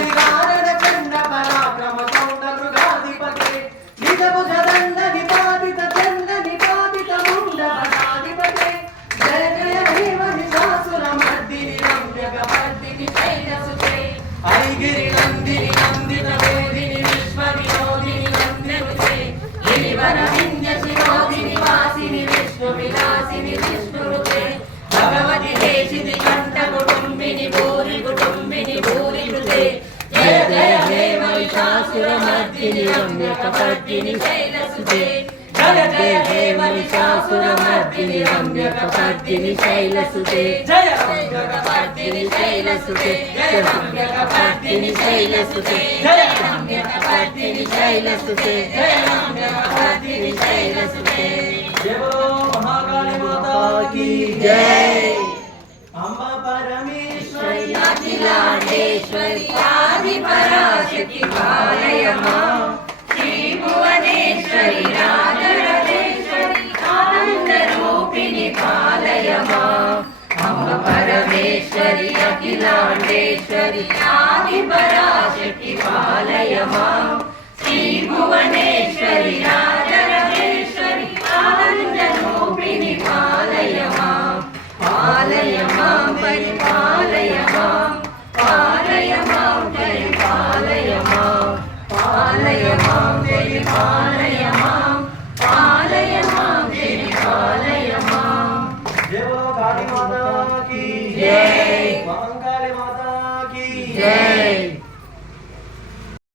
నిరారణ చండ పరాక్రమ చౌండ మృగాధిపతే నిజ భుజ దండ నిపాతిత చండ నిపాతిత ముండ పదాధిపతే జయ జయ హే మహిషాసుర మర్దిని రమ్యక పర్దిని శైలసుతే ఐగిరి నందిని నందిత వేదిని విశ్వ వినోదిని నందనుతే గిరివర వింధ్య శిరోదిని వాసిని విష్ణు విలాసిని విష్ణునుతే భగవతి దేశిని కంఠ కుటుంబిని భూరి కుటుంబిని భూరి కృతే జయ జయ హే మహిషాసుర మర్దిని రమ్యక పర్దిని శైలసుతే జయ జయ హే మహిషాసుర మర్దిని రమ్యక పర్దిని శైలసుతే జయ రమ్యక పర్దిని శైలసుతే జయ రమ్యక పర్దిని శైలసుతే జయ రమ్యక పర్దిని శైలసుతే జయ రమ్యక పర్దిని శైలసుతే జయ బోలో మహాకాళి మాతా की जय अम्बा परमेश्वरी अखिलांडेश्वरी आदि पराशक्ति पालय मां श्री भुवनेश्वरी राजराजेश्वरी आनंद रूपिणी पालय मां अम्बा परमेश्वरी अखिलांडेश्वरी आदि पराशक्ति पालय मां श्री भुवनेश्वरी